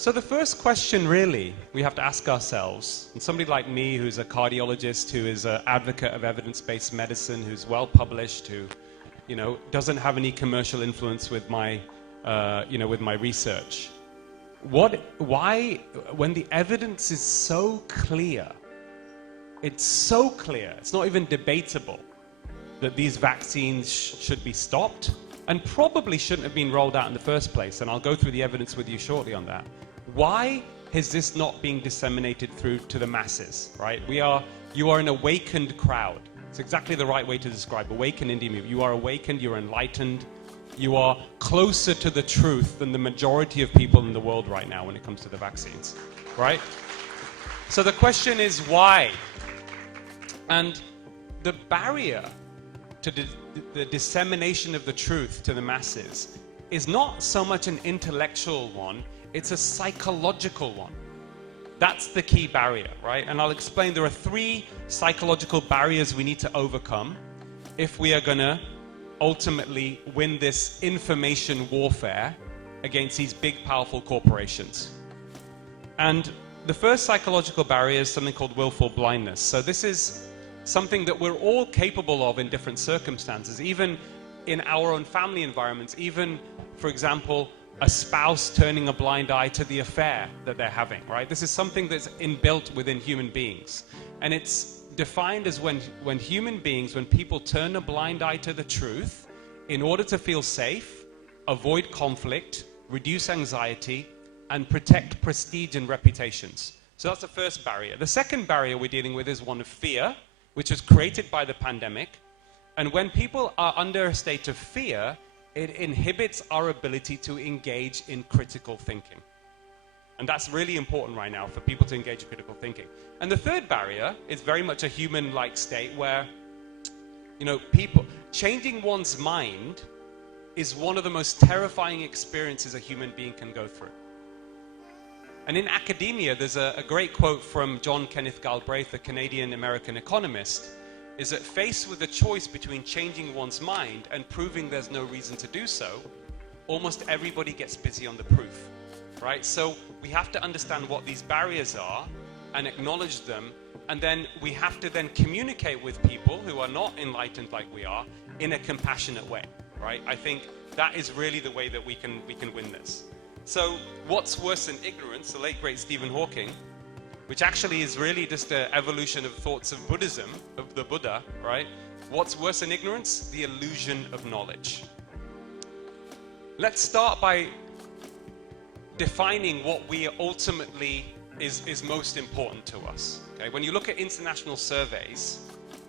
So the first question really we have to ask ourselves, and somebody like me who's a cardiologist, who is an advocate of evidence-based medicine, who's well published, who doesn't have any commercial influence with my with my research. Why, when the evidence is so clear, it's not even debatable that these vaccines should be stopped and probably shouldn't have been rolled out in the first place, and I'll go through the evidence with you shortly on that. Why is this not being disseminated through to the masses, right? You are an awakened crowd. It's exactly the right way to describe awakened India movement. You are awakened, you're enlightened, you are closer to the truth than the majority of people in the world right now when it comes to the vaccines, right? So the question is why? And the barrier to the dissemination of the truth to the masses is not so much an intellectual one, it's a psychological one. That's the key barrier, right? And I'll explain there are 3 psychological barriers we need to overcome if we are going to ultimately win this information warfare against these big, powerful corporations. And the first psychological barrier is something called willful blindness. So this is something that we're all capable of in different circumstances, even in our own family environments, even, for example, a spouse turning a blind eye to the affair that they're having, right? This is something that's inbuilt within human beings. And it's defined as when human beings, when people turn a blind eye to the truth in order to feel safe, avoid conflict, reduce anxiety, and protect prestige and reputations. So that's the first barrier. The second barrier we're dealing with is one of fear, which was created by the pandemic. And when people are under a state of fear, it inhibits our ability to engage in critical thinking. And that's really important right now for people to engage in critical thinking. And the third barrier is very much a human-like state where, people changing one's mind is one of the most terrifying experiences a human being can go through. And in academia, there's a great quote from John Kenneth Galbraith, a Canadian-American economist, is that faced with a choice between changing one's mind and proving there's no reason to do so, almost everybody gets busy on the proof, right? So we have to understand what these barriers are and acknowledge them, and then we have to then communicate with people who are not enlightened like we are in a compassionate way, right? I think that is really the way that we can win this. So what's worse than ignorance? The late great Stephen Hawking, which actually is really just an evolution of thoughts of Buddhism, of the Buddha, right? What's worse than ignorance? The illusion of knowledge. Let's start by defining what we ultimately is most important to us. Okay? When you look at international surveys,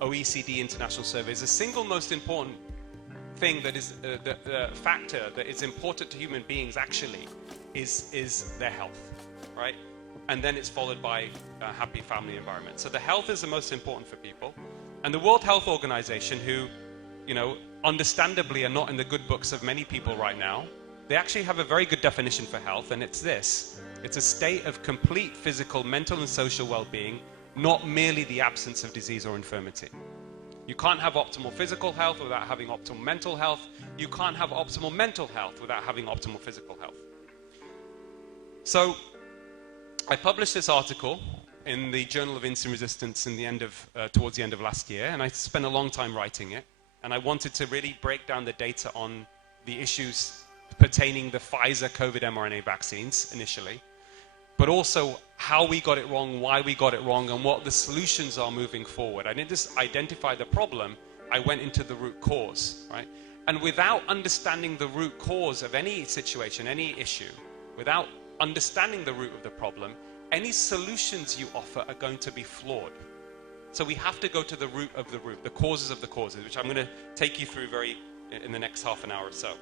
OECD international surveys, the single most important thing that is the factor that is important to human beings actually is their health, right? And then it's followed by a happy family environment. So the health is the most important for people. And the World Health Organization, who, understandably are not in the good books of many people right now, they actually have a very good definition for health, and it's this. It's a state of complete physical, mental, and social well-being, not merely the absence of disease or infirmity. You can't have optimal physical health without having optimal mental health. You can't have optimal mental health without having optimal physical health. So I published this article in the Journal of Insulin Resistance towards the end of last year, and I spent a long time writing it. And I wanted to really break down the data on the issues pertaining the Pfizer COVID mRNA vaccines initially, but also how we got it wrong, why we got it wrong, and what the solutions are moving forward. I didn't just identify the problem, I went into the root cause, right? And without understanding the root cause of any situation, any issue, without understanding the root of the problem, any solutions you offer are going to be flawed. So we have to go to the root of the root, the causes of the causes, which I'm going to take you through in the next half an hour or so.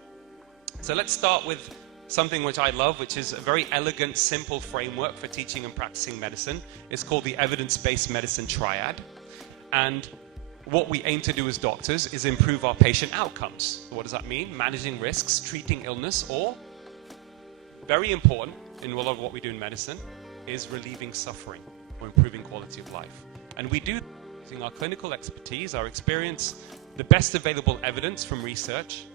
So let's start with something which I love, which is a very elegant, simple framework for teaching and practicing medicine. It's called the evidence-based medicine triad. And what we aim to do as doctors is improve our patient outcomes. What does that mean? Managing risks, treating illness, or, very important in a lot of what we do in medicine, is relieving suffering or improving quality of life. And we do using our clinical expertise, our experience, the best available evidence from research,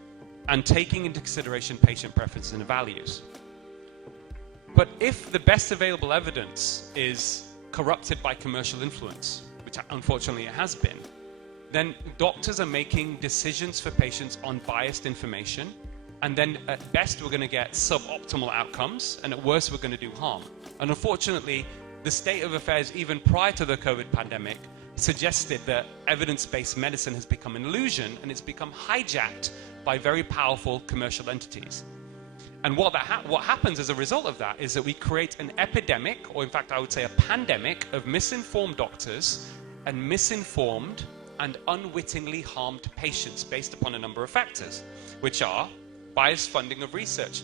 and taking into consideration patient preferences and values. But if the best available evidence is corrupted by commercial influence, which unfortunately it has been, then doctors are making decisions for patients on biased information, and then at best we're going to get suboptimal outcomes, and at worst we're going to do harm. And unfortunately, the state of affairs even prior to the COVID pandemic suggested that evidence-based medicine has become an illusion, and it's become hijacked by very powerful commercial entities. And what happens as a result of that is that we create an epidemic, or in fact I would say a pandemic, of misinformed doctors and misinformed and unwittingly harmed patients based upon a number of factors, which are biased funding of research.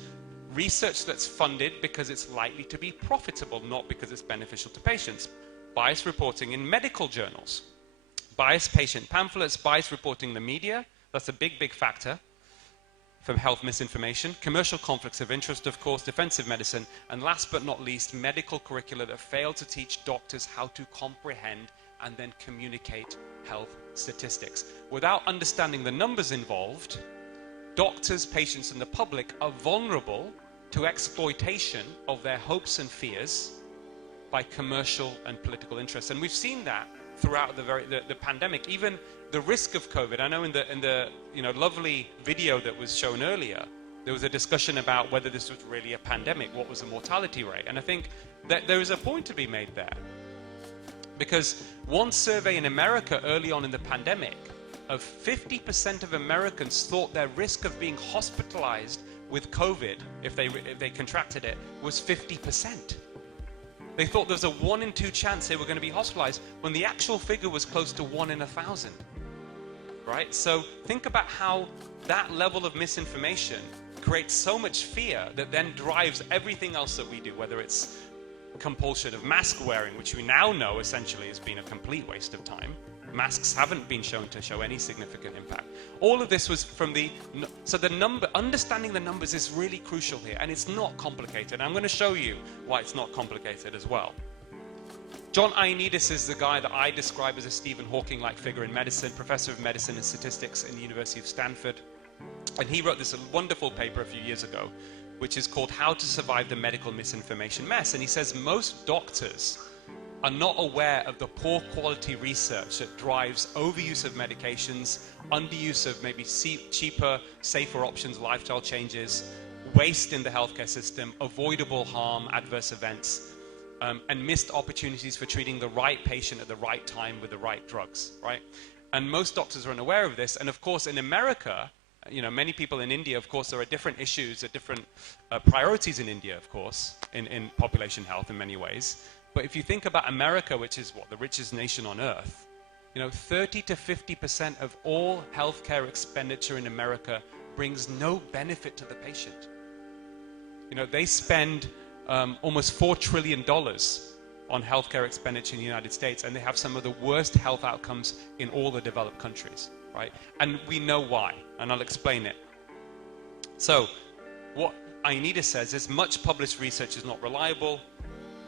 Research that's funded because it's likely to be profitable, not because it's beneficial to patients. Biased reporting in medical journals. Biased patient pamphlets, biased reporting in the media. That's a big, big factor for health misinformation. Commercial conflicts of interest, of course, defensive medicine, and last but not least, medical curricula that fail to teach doctors how to comprehend and then communicate health statistics. Without understanding the numbers involved, doctors, patients, and the public are vulnerable to exploitation of their hopes and fears by commercial and political interests. And we've seen that throughout the pandemic. Even the risk of COVID, I know in the lovely video that was shown earlier, there was a discussion about whether this was really a pandemic, what was the mortality rate. And I think that there is a point to be made there. Because one survey in America early on in the pandemic, of 50% of Americans thought their risk of being hospitalized with COVID, if they contracted it, was 50%. They thought there was a 1 in 2 chance they were going to be hospitalized, when the actual figure was close to 1 in 1,000. Right? So think about how that level of misinformation creates so much fear that then drives everything else that we do, whether it's compulsion of mask wearing, which we now know essentially has been a complete waste of time. Masks haven't been shown to show any significant impact. All of this was from understanding the numbers is really crucial here, and it's not complicated. I'm going to show you why it's not complicated as well. John Ioannidis is the guy that I describe as a Stephen Hawking-like figure in medicine, professor of medicine and statistics in the University of Stanford. And he wrote this wonderful paper a few years ago, which is called How to Survive the Medical Misinformation Mess. And he says most doctors are not aware of the poor quality research that drives overuse of medications, underuse of maybe cheaper, safer options, lifestyle changes, waste in the healthcare system, avoidable harm, adverse events, and missed opportunities for treating the right patient at the right time with the right drugs, right? And most doctors are unaware of this. And of course, in America, many people in India, of course, there are different issues, different priorities in India, of course, in population health in many ways. But if you think about America, which is the richest nation on earth, 30 to 50% of all healthcare expenditure in America brings no benefit to the patient. They spend almost $4 trillion on healthcare expenditure in the United States, and they have some of the worst health outcomes in all the developed countries, right? And we know why, and I'll explain it. So, what Ioannidis says is much published research is not reliable,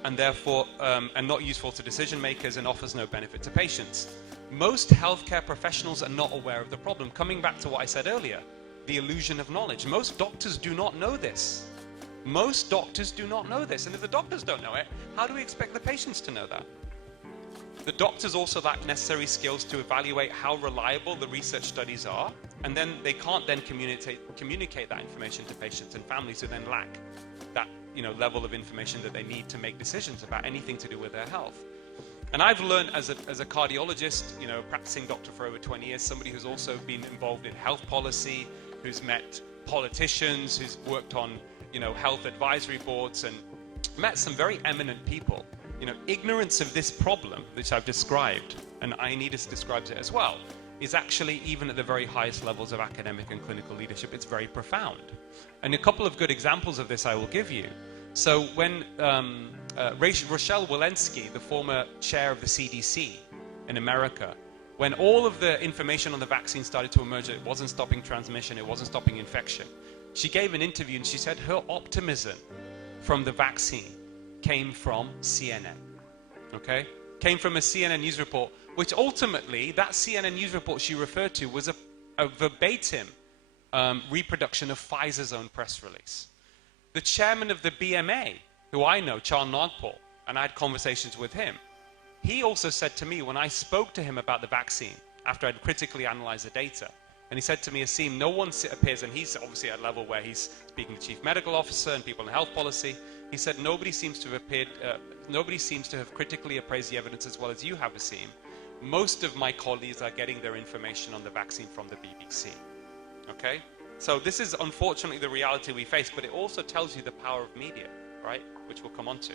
and therefore and not useful to decision makers, and offers no benefit to patients. Most healthcare professionals are not aware of the problem. Coming back to what I said earlier, the illusion of knowledge. Most doctors do not know this. Most doctors do not know this. And if the doctors don't know it, how do we expect the patients to know that? The doctors also lack necessary skills to evaluate how reliable the research studies are, and then they can't then communicate that information to patients and families who then lack that level of information that they need to make decisions about anything to do with their health. And I've learned as a cardiologist, practicing doctor for over 20 years, somebody who's also been involved in health policy, who's met politicians, who's worked on health advisory boards, and met some very eminent people. Ignorance of this problem, which I've described, and Ioannidis describes it as well, is actually, even at the very highest levels of academic and clinical leadership, it's very profound. And a couple of good examples of this I will give you. So when Rochelle Walensky, the former chair of the CDC in America, when all of the information on the vaccine started to emerge, it wasn't stopping transmission, it wasn't stopping infection, she gave an interview and she said her optimism from the vaccine came from CNN, okay? Came from a CNN news report, which ultimately, that CNN news report she referred to was a verbatim reproduction of Pfizer's own press release. The chairman of the BMA who I know, Chan Nagpal, and I had conversations with him. He also said to me, when I spoke to him about the vaccine, after I'd critically analyzed the data, and he said to me, Aseem, no one appears, and he's obviously at a level where he's speaking to chief medical officer and people in health policy. He said, nobody seems to have appeared, nobody seems to have critically appraised the evidence as well as you have, Aseem. Most of my colleagues are getting their information on the vaccine from the BBC. Okay? So this is unfortunately the reality we face, but it also tells you the power of media, right? Which we'll come on to.